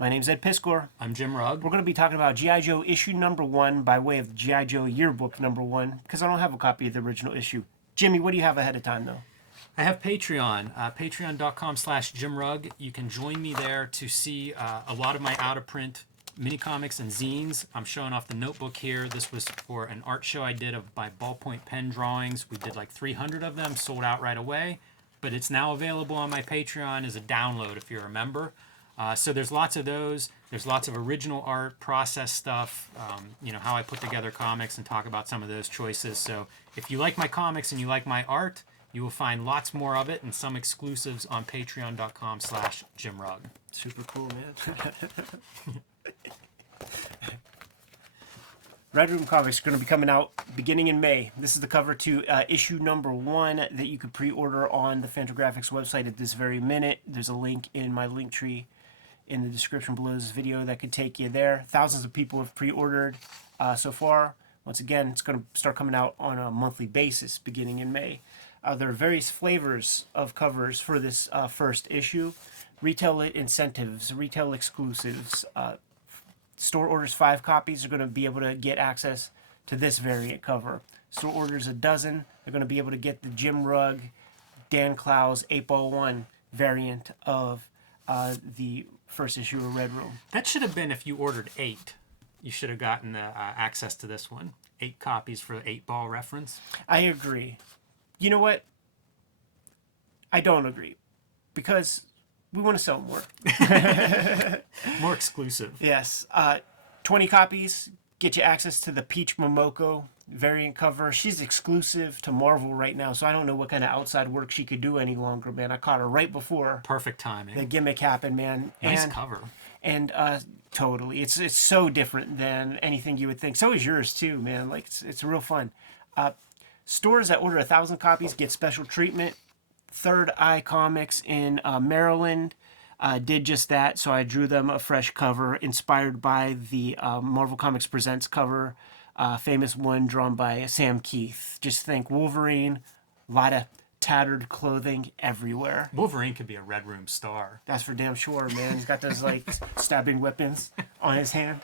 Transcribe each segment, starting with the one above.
My name's Ed Piskor. I'm Jim Rugg. We're going to be talking about G.I. Joe issue number 1 by way of G.I. Joe Yearbook number 1, because I don't have a copy of the original issue. Jimmy, what do you have ahead of time, though? I have Patreon, patreon.com/Jim Rugg. You can join me there to see a lot of my out-of-print mini comics and zines. I'm showing off the notebook here. This was for an art show I did of my ballpoint pen drawings. We did like 300 of them, sold out right away. But it's now available on my Patreon as a download if you're a member. So there's lots of those. There's lots of original art, process stuff, how I put together comics and talk about some of those choices. So if you like my comics and you like my art, you will find lots more of it and some exclusives on patreon.com/Jim Rugg. Super cool, man. Red Room Comics are going to be coming out beginning in May. This is the cover to issue number 1 that you could pre-order on the Fantagraphics website at this very minute. There's a link in my link tree in the description below this video that could take you there. Thousands of people have pre-ordered so far. Once again, it's going to start coming out on a monthly basis beginning in May. There are various flavors of covers for this first issue. Retail incentives, retail exclusives. Store orders 5 copies are going to be able to get access to this variant cover. Store orders a dozen, they're going to be able to get the Jim Rugg, Dan Clowes 8x1 variant of the first issue of Red Room. That should have been if you ordered 8. You should have gotten access to this one. 8 copies for the 8-ball reference. I agree. You know what? I don't agree. Because we want to sell more. More exclusive. Yes. 20 copies get you access to the Peach Momoko variant cover. She's exclusive to Marvel right now, so I don't know what kind of outside work she could do any longer, man. I caught her right before Perfect timing. the gimmick happened, man. Nice cover. And totally. It's so different than anything you would think. So is yours too, man. Like it's real fun. Stores that order 1,000 copies get special treatment. Third Eye Comics in Maryland did just that, so I drew them a fresh cover inspired by the Marvel Comics Presents cover, famous one drawn by Sam Keith. Just think Wolverine, a lot of tattered clothing everywhere. Wolverine could be a Red Room star. That's for damn sure, man. He's got those like stabbing weapons on his hand.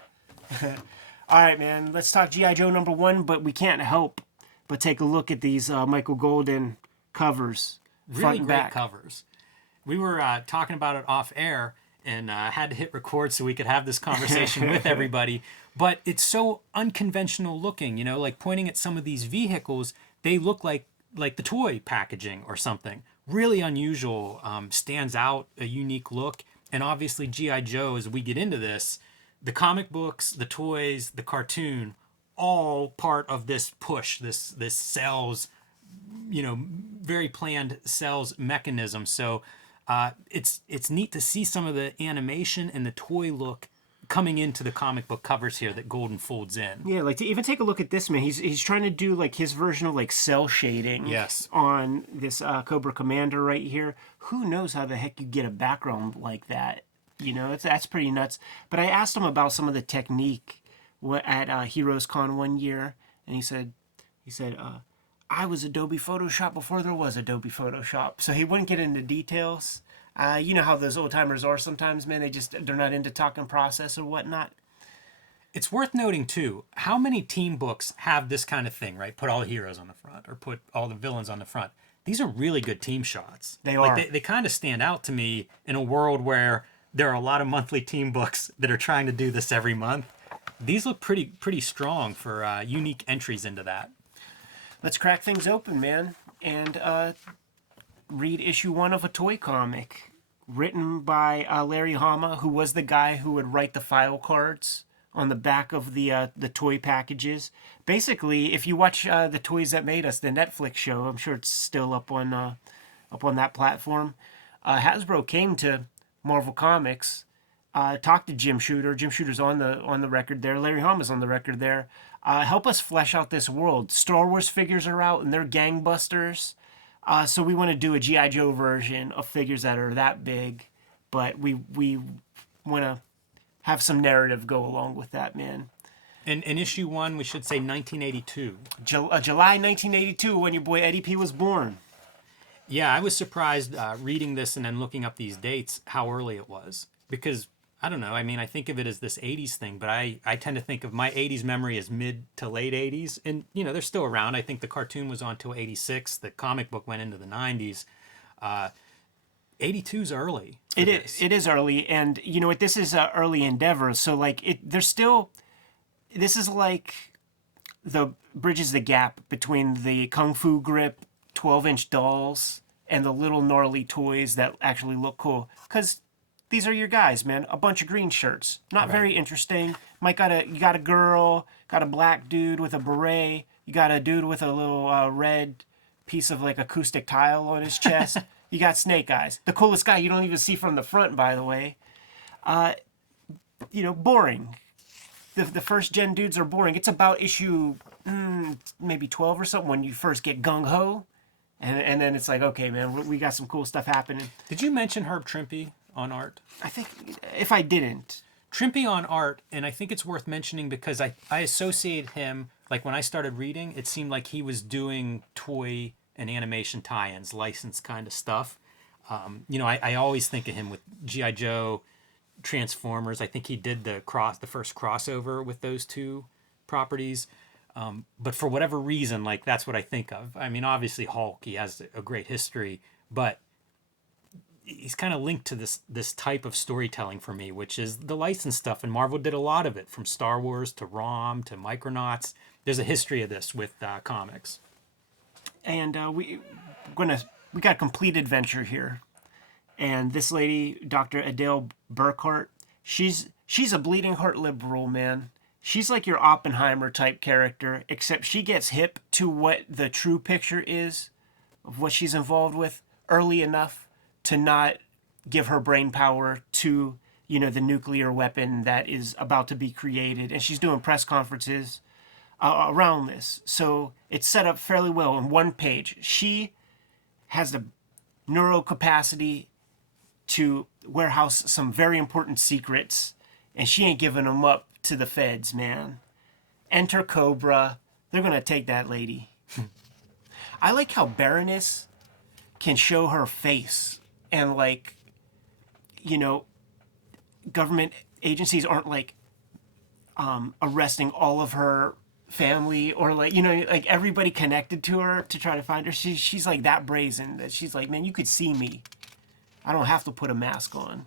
All right, man, let's talk G.I. Joe number 1, but we can't help but take a look at these Michael Golden covers. Really great covers. We were talking about it off air and had to hit record so we could have this conversation with everybody. But it's so unconventional looking, like pointing at some of these vehicles, they look like the toy packaging or something. Really unusual, stands out, a unique look. And obviously G.I. Joe, as we get into this, the comic books, the toys, the cartoon, all part of this push, this sales, very planned sales mechanism. So it's neat to see some of the animation and the toy look coming into the comic book covers here that Golden folds in. Yeah, like to even take a look at this, man. He's trying to do like his version of like cell shading. Yes. On this Cobra Commander right here. Who knows how the heck you get a background like that? That's pretty nuts. But I asked him about some of the technique at Heroes Con one year, and he said, I was Adobe Photoshop before there was Adobe Photoshop. So he wouldn't get into details. You know how those old timers are sometimes, man. They're not into talking process or whatnot. It's worth noting too, how many team books have this kind of thing, right? Put all the heroes on the front or put all the villains on the front. These are really good team shots. They are. They kind of stand out to me in a world where there are a lot of monthly team books that are trying to do this every month. These look pretty strong for unique entries into that. Let's crack things open, man, and read issue 1 of a toy comic written by Larry Hama, who was the guy who would write the file cards on the back of the toy packages. Basically, if you watch the Toys That Made Us, the Netflix show, I'm sure it's still up on that platform. Hasbro came to Marvel Comics, talked to Jim Shooter. Jim Shooter's on the record there. Larry Hama's on the record there. Help us flesh out this world. Star Wars figures are out and they're gangbusters. So we want to do a G.I. Joe version of figures that are that big, but we want to have some narrative go along with that, man. In issue 1, we should say 1982. July 1982, when your boy Eddie P was born. Yeah, I was surprised reading this and then looking up these dates, how early it was. Because I don't know. I mean, I think of it as this 80s thing, but I tend to think of my 80s memory as mid to late 80s. And, you know, they're still around. I think the cartoon was on till 86. The comic book went into the 90s. 82's early. It is early. And you know what? This is an early endeavor. So, like, there's still, this is like the bridges the gap between the Kung Fu Grip 12-inch dolls and the little gnarly toys that actually look cool. Because these are your guys, man. A bunch of green shirts. Not very interesting. You got a girl, got a black dude with a beret. You got a dude with a little red piece of like acoustic tile on his chest. You got Snake Eyes. The coolest guy you don't even see from the front, by the way. You know, boring. The first gen dudes are boring. It's about issue maybe 12 or something when you first get gung-ho. And then it's like, okay, man, we got some cool stuff happening. Did you mention Herb Trimpe on art? I think if I didn't. Trimpe on art, and I think it's worth mentioning because I associate him, like when I started reading, it seemed like he was doing toy and animation tie-ins, licensed kind of stuff. You know, I always think of him with G.I. Joe, Transformers. I think he did the first crossover with those two properties. But for whatever reason, like that's what I think of. I mean, obviously Hulk, he has a great history, but he's kind of linked to this type of storytelling for me, which is the licensed stuff. And Marvel did a lot of it, from Star Wars to ROM to Micronauts. There's a history of this with comics. And we got a complete adventure here. And this lady, Dr. Adele Burkhart, she's a bleeding heart liberal, man. She's like your Oppenheimer type character, except she gets hip to what the true picture is of what she's involved with early enough to not give her brain power to, you know, the nuclear weapon that is about to be created. And she's doing press conferences around this. So it's set up fairly well on one page. She has the neuro capacity to warehouse some very important secrets, and she ain't giving them up to the feds, man. Enter Cobra. They're gonna take that lady. I like how Baroness can show her face, and like, you know, government agencies aren't like arresting all of her family, or like, you know, like everybody connected to her to try to find her. She's like that brazen that she's like, man, you could see me. I don't have to put a mask on.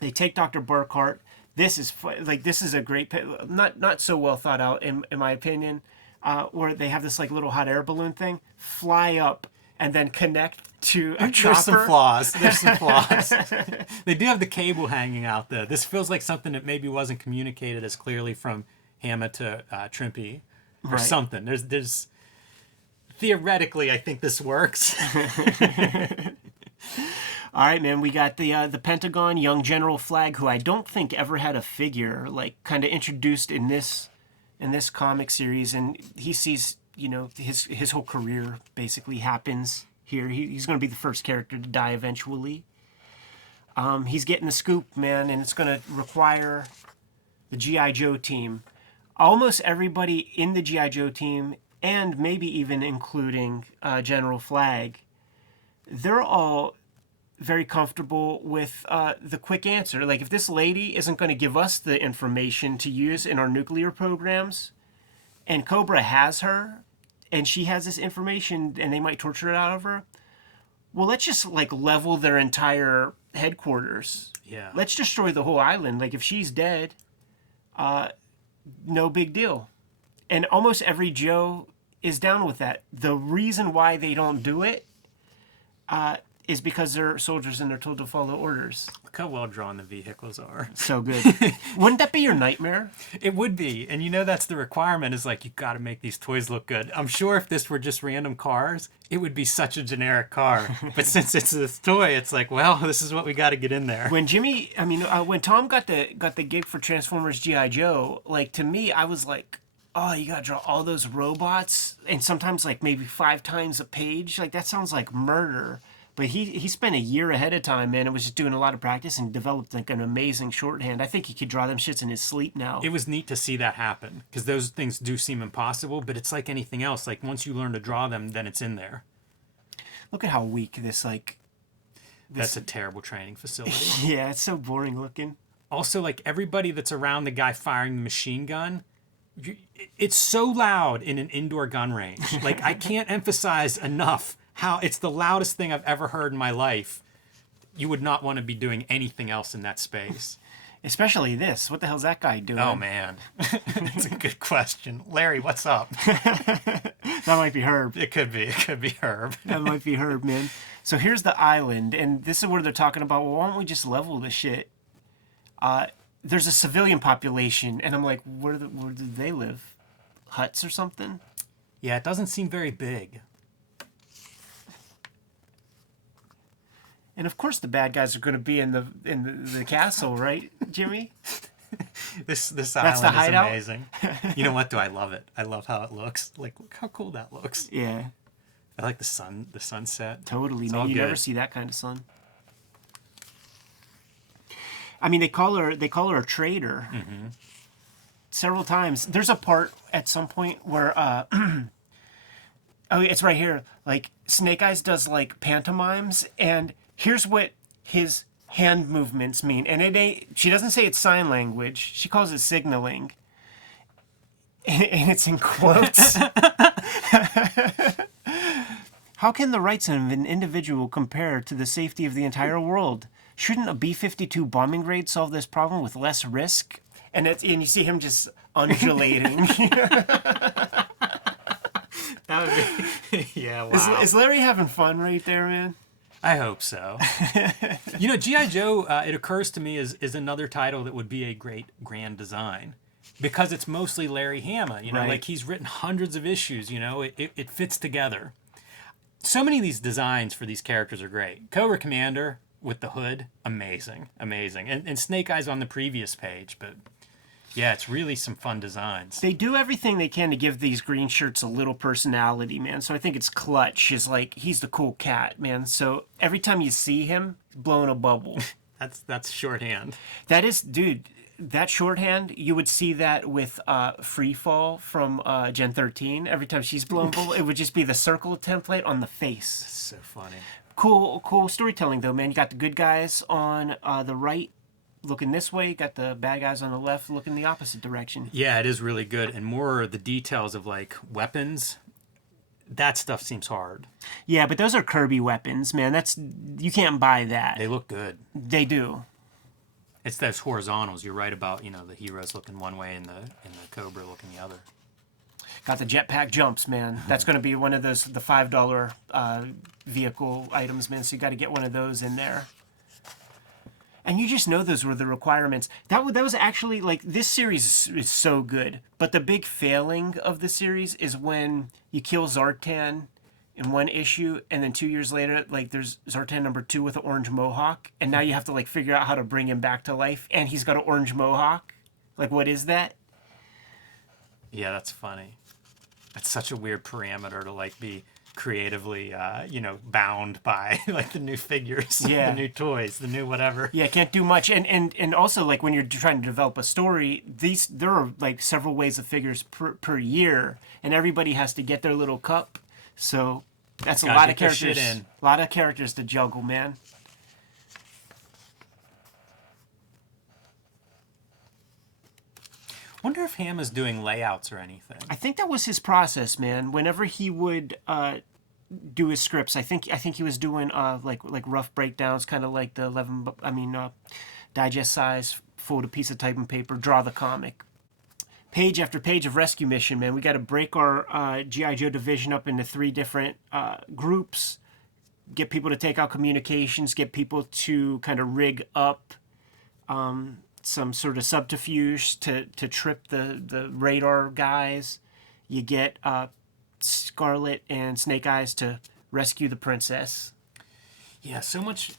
They take Dr. Burkhart. This is a great, not so well thought out in my opinion, where they have this like little hot air balloon thing, fly up and then connect to a chopper. There's some flaws. There's some flaws. They do have the cable hanging out though. This feels like something that maybe wasn't communicated as clearly from Hama to Trimpe or something. There's theoretically, I think this works. All right, man. We got the Pentagon, young General Flagg, who I don't think ever had a figure, like kind of introduced in this comic series, and he sees, you know, his whole career basically happens here. He's going to be the first character to die eventually. He's getting the scoop, man, and it's going to require the G.I. Joe team. Almost everybody in the G.I. Joe team, and maybe even including General Flagg, they're all very comfortable with the quick answer. Like, if this lady isn't going to give us the information to use in our nuclear programs, and Cobra has her, and she has this information, and they might torture it out of her, well, let's just, like, level their entire headquarters. Yeah. Let's destroy the whole island. Like, if she's dead, no big deal. And almost every Joe is down with that. The reason why they don't do it is because they're soldiers and they're told to follow orders. Look how well drawn the vehicles are. So good. Wouldn't that be your nightmare? It would be. And you know that's the requirement, is like, you got to make these toys look good. I'm sure if this were just random cars, it would be such a generic car. But since it's this toy, it's like, well, this is what we got to get in there. When when Tom got the gig for Transformers G.I. Joe, like, to me, I was like, oh, you got to draw all those robots, and sometimes like maybe 5 times a page. Like, that sounds like murder. But he spent a year ahead of time, man. It was just doing a lot of practice and developed like an amazing shorthand. I think he could draw them shits in his sleep now. It was neat to see that happen, because those things do seem impossible, but it's like anything else. Like, once you learn to draw them, then it's in there. Look at how weak this, like... That's a terrible training facility. Yeah, it's so boring looking. Also, like everybody that's around the guy firing the machine gun, it's so loud in an indoor gun range. Like I can't emphasize enough how it's the loudest thing I've ever heard in my life. You would not want to be doing anything else in that space. Especially this. What the hell's that guy doing? Oh man, that's a good question, Larry. What's up? That might be Herb. It could be. It could be Herb. That might be Herb, man. So here's the island, and this is where they're talking about, well, why don't we just level the shit? There's a civilian population, and I'm like, where do they live? Huts or something? Yeah, it doesn't seem very big. And of course, the bad guys are going to be in the castle, right, Jimmy? This That's island the is hideout? amazing. You know what? Do I love it? I love how it looks. Like, look how cool that looks. Yeah, I like the sunset. totally. It's Man, all you good. never see that kind of sun. I mean, they call her a traitor. Mm-hmm. Several times. There's a part at some point where oh, it's right here. Like Snake Eyes does like pantomimes, and here's what his hand movements mean. And it ain't. She doesn't say it's sign language. She calls it signaling, and it's in quotes. How can the rights of an individual compare to the safety of the entire world? Shouldn't a B-52 bombing raid solve this problem with less risk? And you see him just undulating. That would be, yeah, wow. Is Larry having fun right there, man? I hope so. You know, G.I. Joe, it occurs to me, is another title that would be a great grand design. Because it's mostly Larry Hama, you know, Right. like he's written hundreds of issues, you know, it fits together. So many of these designs for these characters are great. Cobra Commander with the hood, amazing. And Snake Eyes on the previous page, but yeah, it's really some fun designs. They do everything they can to give these green shirts a little personality, man. So I think it's Clutch is like, he's the cool cat, man. So every time you see him, he's blowing a bubble. That's shorthand. That is, dude, that shorthand, you would see that with Freefall from Gen 13. Every time she's blowing bubble, it would just be the circle template on the face. So funny. Cool storytelling, though, man. You got the good guys on the right looking this way. You got the bad guys on the left looking the opposite direction. Yeah, it is really good. And more the details of like weapons, that stuff seems hard. Yeah, but those are Kirby weapons, man. You can't buy that. They look good. They do. It's those horizontals. You're right about, you know, the heroes looking one way and the Cobra looking the other. Got the jetpack jumps, man. That's going to be one of those, the $5 vehicle items, man. So you got to get one of those in there. And you just know those were the requirements. That was actually, like, this series is so good. But the big failing of the series is when you kill Zartan in one issue, and then 2 years later, like, there's Zartan number 2 with an orange mohawk, and now you have to, like, figure out how to bring him back to life, and he's got an orange mohawk. Like, what is that? Yeah, that's funny. It's such a weird parameter to, like, be creatively, you know, bound by, like, the new figures, Yeah. the new toys, the new whatever. Yeah, can't do much. And also, like, when you're trying to develop a story, there are, like, several waves of figures per year, and everybody has to get their little cup. So that's a Gotta lot get of their characters. shit in. A lot of characters to juggle, man. Wonder if Hama's doing layouts or anything. I think that was his process, man. Whenever he would do his scripts, I think he was doing like rough breakdowns, kind of like the digest size, fold a piece of typing paper, draw the comic. Page after page of rescue mission, man. We got to break our G.I. Joe division up into 3 different groups, get people to take out communications, get people to kind of rig up some sort of subterfuge to trip the radar guys. You get Scarlet and Snake Eyes to rescue the princess. Yeah, so much.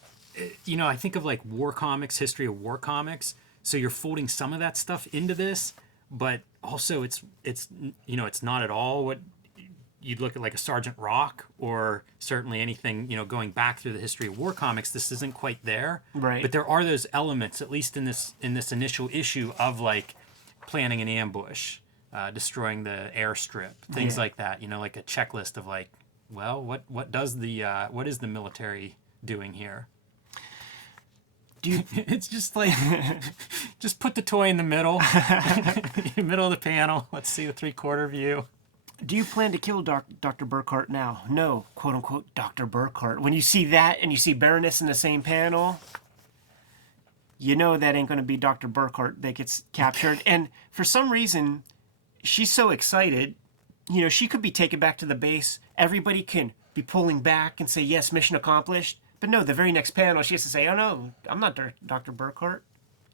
You know, I think of like war comics, history of war comics. So you're folding some of that stuff into this, but also it's you know, it's not at all what you'd look at like a Sergeant Rock or certainly anything, you know, going back through the history of war comics. This isn't quite there, Right. But there are those elements, at least in this initial issue, of like planning an ambush, destroying the airstrip, things like that. You know, like a checklist of like, well, what is the military doing here? It's just like, just put the toy in the middle, middle of the panel. Let's see the 3/4 view. Do you plan to kill Dr. Burkhart now? No, quote unquote, Dr. Burkhart. When you see that and you see Baroness in the same panel, you know that ain't going to be Dr. Burkhart that gets captured. And for some reason, she's so excited. You know, she could be taken back to the base. Everybody can be pulling back and say, yes, mission accomplished. But no, the very next panel, she has to say, oh no, I'm not Dr. Burkhart.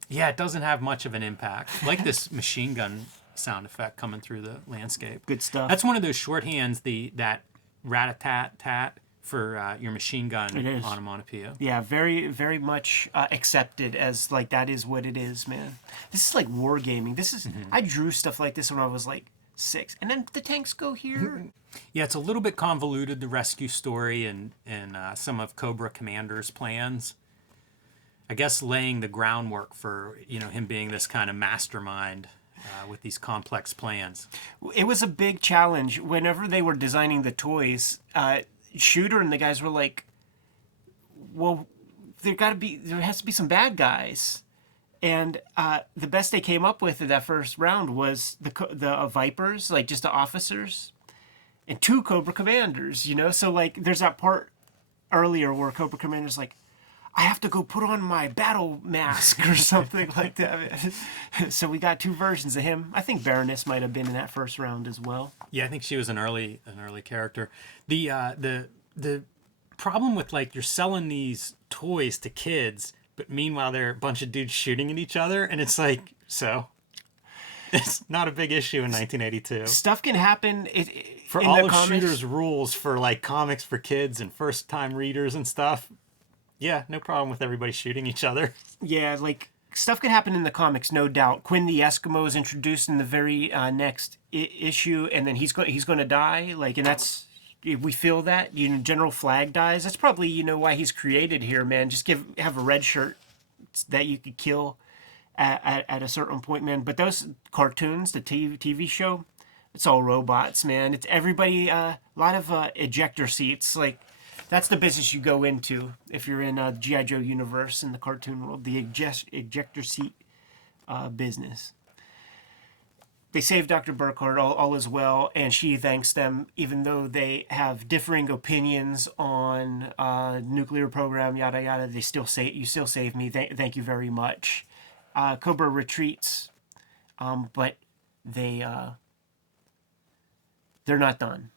Yeah, it doesn't have much of an impact. Like this machine gun sound effect coming through the landscape. Good stuff. That's one of those shorthands, that rat-a-tat-tat for your machine gun It is. onomatopoeia. Yeah, very, very much accepted as like that is what it is, man. This is like wargaming. This is I drew stuff like this when I was like 6, and then the tanks go here. Yeah, it's a little bit convoluted, the rescue story and some of Cobra Commander's plans. I guess laying the groundwork for him being this kind of mastermind with these complex plans. It was a big challenge whenever they were designing the toys. Shooter and the guys were like, "Well, there has to be some bad guys," and the best they came up with in that first round was the Vipers, like just the officers, and 2 Cobra Commanders. So like, there's that part earlier where Cobra Commander's like, I have to go put on my battle mask or something like that. So we got 2 versions of him. I think Baroness might have been in that first round as well. Yeah, I think she was an early character. The problem with like you're selling these toys to kids, but meanwhile they're a bunch of dudes shooting at each other, and it's like it's not a big issue in 1982. Stuff can happen. For all of Shooter's rules for like comics for kids and first time readers and stuff. Yeah, no problem with everybody shooting each other. Yeah, like stuff could happen in the comics, no doubt. Quinn the Eskimo is introduced in the very next issue, and then he's going to die. Like, and that's we feel that General Flag dies. That's probably why he's created here, man. Just have a red shirt that you could kill at a certain point, man. But those cartoons, the TV show, it's all robots, man. It's everybody. A lot of ejector seats, like. That's the business you go into if you're in the G.I. Joe universe in the cartoon world, the ejector seat business. They save Dr. Burkhart, all is well, and she thanks them, even though they have differing opinions on nuclear program, yada yada. They still say, "You still save me. Thank you very much." Cobra retreats, but they're not done.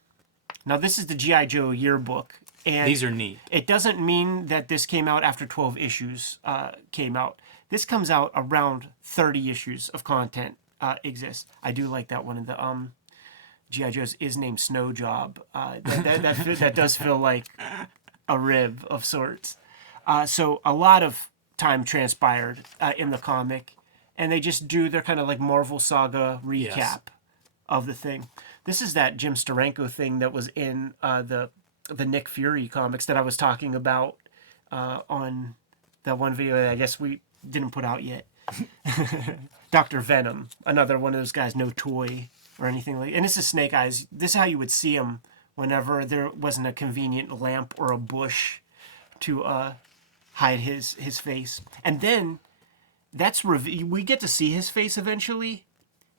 Now this is the G.I. Joe yearbook. And these are neat. It doesn't mean that this came out after 12 issues came out. This comes out around 30 issues of content exists. I do like that one of the G.I. Joe's is named Snow Job. That does feel like a rib of sorts. So a lot of time transpired in the comic, and they just do their kind of like Marvel Saga recap of the thing. This is that Jim Steranko thing that was in the Nick Fury comics that I was talking about on that one video that I guess we didn't put out yet. Dr. Venom, another one of those guys, no toy or anything like. And this is Snake Eyes. This is how you would see him whenever there wasn't a convenient lamp or a bush to hide his face. And then we get to see his face eventually.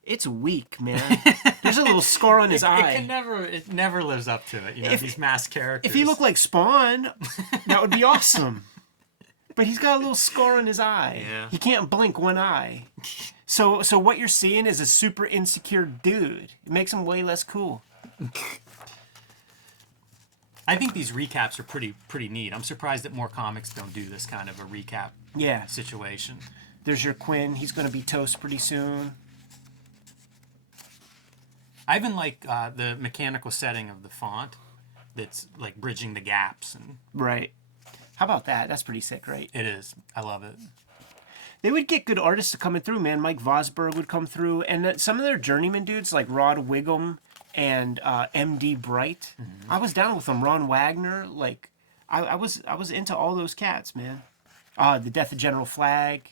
It's weak, man. There's a little scar on his eye. It never lives up to it. These masked characters. If he looked like Spawn, that would be awesome. But he's got a little scar on his eye. Yeah. He can't blink one eye. So what you're seeing is a super insecure dude. It makes him way less cool. I think these recaps are pretty neat. I'm surprised that more comics don't do this kind of a recap situation. There's your Quinn. He's going to be toast pretty soon. I even like the mechanical setting of the font that's like bridging the gaps. Right. How about that? That's pretty sick, right? It is. I love it. They would get good artists coming through, man. Mike Vosberg would come through. And some of their journeyman dudes like Rod Wiggum and M.D. Bright. Mm-hmm. I was down with them. Ron Wagner. Like, I was into all those cats, man. The Death of General Flag.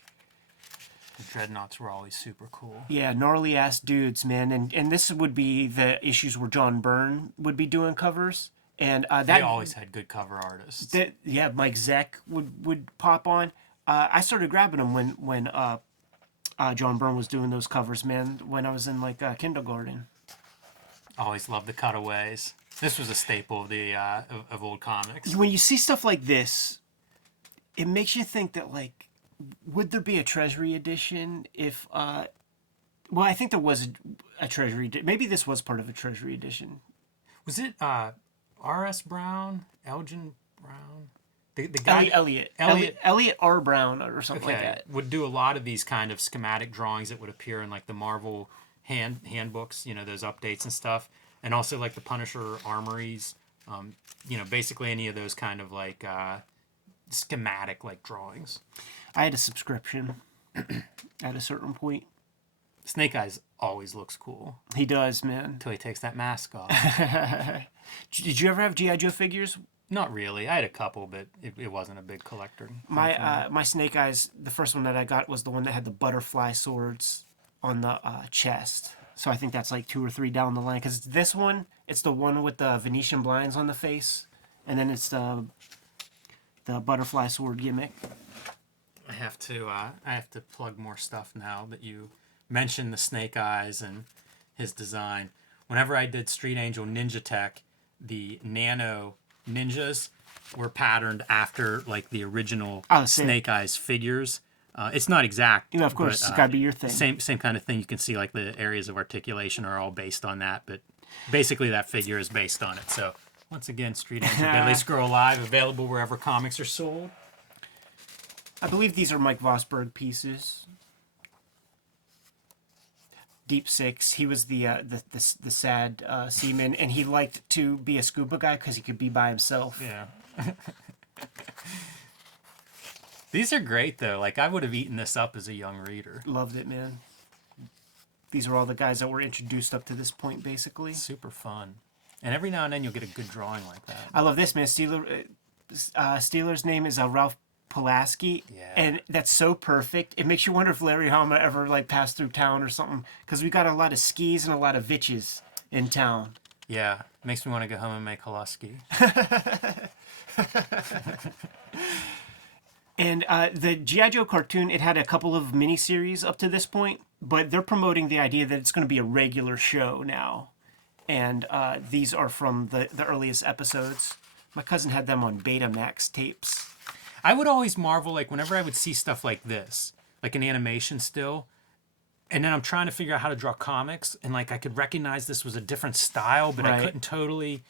The Dreadnoughts were always super cool. Yeah, gnarly ass dudes, man. And this would be the issues where John Byrne would be doing covers. And they always had good cover artists. Mike Zeck would pop on. I started grabbing them when John Byrne was doing those covers, man. When I was in like kindergarten. Always love the cutaways. This was a staple of the of old comics. When you see stuff like this, it makes you think that like, would there be a Treasury edition if? Well, I think there was a Treasury. Maybe this was part of a Treasury edition. Was it R.S. Brown, Elgin Brown? The guy Elliot R. Brown or something like that. Would do a lot of these kind of schematic drawings that would appear in like the Marvel handbooks, you know, those updates and stuff, and also like the Punisher armories, you know, basically any of those kind of like schematic like drawings. I had a subscription at a certain point. Snake Eyes always looks cool. He does, man. Until he takes that mask off. Did you ever have G.I. Joe figures? Not really. I had a couple, but it wasn't a big collector. My Snake Eyes, the first one that I got was the one that had the butterfly swords on the chest. So I think that's like 2 or 3 down the line. Because this one, it's the one with the Venetian blinds on the face. And then it's the butterfly sword gimmick. I have to plug more stuff now that you mentioned the Snake Eyes and his design. Whenever I did Street Angel Ninja Tech, the Nano ninjas were patterned after like the original Snake Eyes figures. It's not exact. Yeah, of course, it's got to be your thing. Same kind of thing. You can see like the areas of articulation are all based on that, but basically that figure is based on it. So once again, Street Angel Deadly Scroll Live, available wherever comics are sold. I believe these are Mike Vosberg pieces. Deep Six. He was the sad seaman, and he liked to be a scuba guy because he could be by himself. Yeah. These are great though. Like I would have eaten this up as a young reader. Loved it, man. These are all the guys that were introduced up to this point, basically. Super fun. And every now and then you'll get a good drawing like that. I love this, man. Steeler's name is Ralph Pulaski, and that's so perfect. It makes you wonder if Larry Hama ever like passed through town or something, because we got a lot of skis and a lot of vitches in town. Yeah, makes me want to go home and make Hulaski. And the G.I. Joe cartoon, it had a couple of miniseries up to this point, but they're promoting the idea that it's going to be a regular show now. And these are from the earliest episodes. My cousin had them on Betamax tapes. I would always marvel, like, whenever I would see stuff like this, like an animation still, and then I'm trying to figure out how to draw comics, and, like, I could recognize this was a different style, but I couldn't totally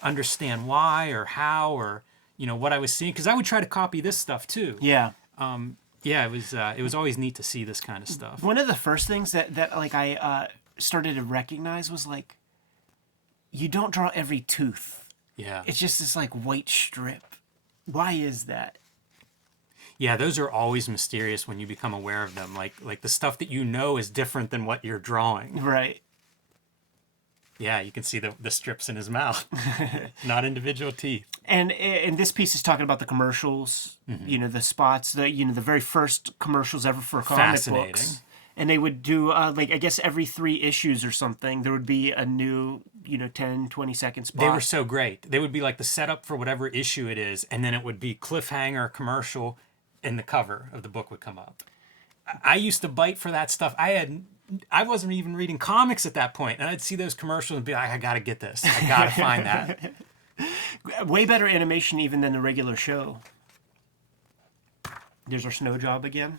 understand why or how or, you know, what I was seeing, because I would try to copy this stuff, too. Yeah. Yeah, it was always neat to see this kind of stuff. One of the first things that like, I started to recognize was, like, you don't draw every tooth. Yeah. It's just this, like, white strip. Why is that? Yeah, those are always mysterious when you become aware of them. Like the stuff that you know is different than what you're drawing. Right. Yeah, you can see the strips in his mouth, not individual teeth. And this piece is talking about the commercials, you know, the spots, the very first commercials ever for comic books. And they would do, like, I guess every 3 issues or something, there would be a new, 10, 20-second spot. They were so great. They would be like the setup for whatever issue it is, and then it would be cliffhanger commercial, and the cover of the book would come up. I used to bite for that stuff. I wasn't even reading comics at that point, and I'd see those commercials and be like, I gotta get this. I gotta find that. Way better animation even than the regular show. There's our snow job again.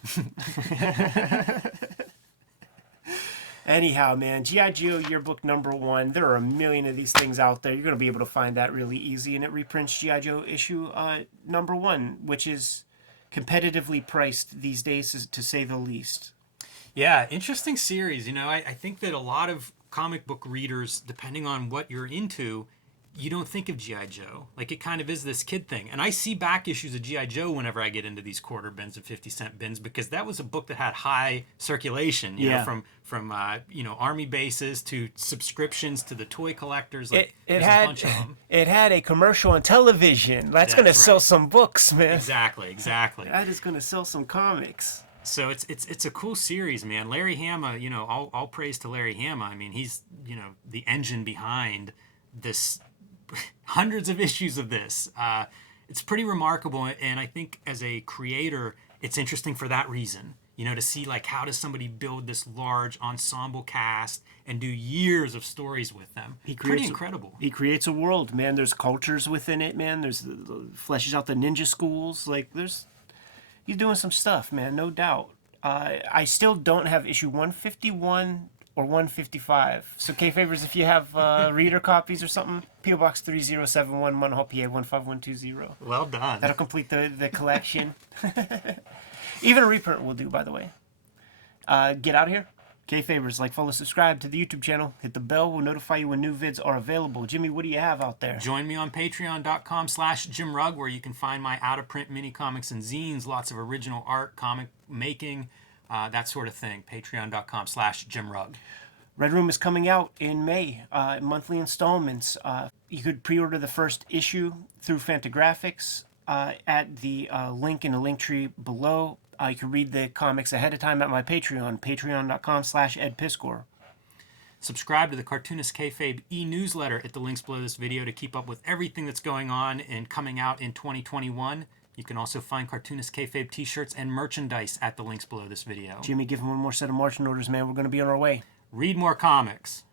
Anyhow, man, G.I. Joe Yearbook #1. There are a million of these things out there. You're going to be able to find that really easy. And it reprints G.I. Joe issue #1, which is competitively priced these days, to say the least. Yeah, interesting series. I think that a lot of comic book readers, depending on what you're into, you don't think of G.I. Joe. Like, it kind of is this kid thing. And I see back issues of G.I. Joe whenever I get into these quarter bins and 50-cent bins, because that was a book that had high circulation, you know, from army bases to subscriptions to the toy collectors. Like, it had a bunch of them. It had a commercial on television. That's going to sell some books, man. Exactly. That is going to sell some comics. So it's a cool series, man. Larry Hama, all praise to Larry Hama. I mean, he's, the engine behind this. Hundreds of issues of this. It's pretty remarkable, and I think as a creator, it's interesting for that reason. To see like how does somebody build this large ensemble cast and do years of stories with them. Pretty incredible. He creates a world, man. There's cultures within it, man. There's fleshes out the ninja schools. Like he's doing some stuff, man, no doubt. I still don't have issue 151 or 155. So Kayfabers, if you have reader copies or something, PO Box 3071, Munhall, PA 15120. Well done. That'll complete the collection. Even a reprint will do, by the way. Get out of here. Kayfabers, like, follow, subscribe to the YouTube channel. Hit the bell. We'll notify you when new vids are available. Jimmy, what do you have out there? Join me on patreon.com/JimRugg, where you can find my out-of-print mini comics and zines, lots of original art, comic making, that sort of thing. Patreon.com/JimRugg. Red Room is coming out in May, monthly installments. You could pre-order the first issue through Fantagraphics at the link in the link tree below. You can read the comics ahead of time at my Patreon, patreon.com/EdPiskor. Subscribe to the Cartoonist Kayfabe e-newsletter at the links below this video to keep up with everything that's going on and coming out in 2021. You can also find Cartoonist Kayfabe t-shirts and merchandise at the links below this video. Jimmy, give him one more set of marching orders, man. We're going to be on our way. Read more comics.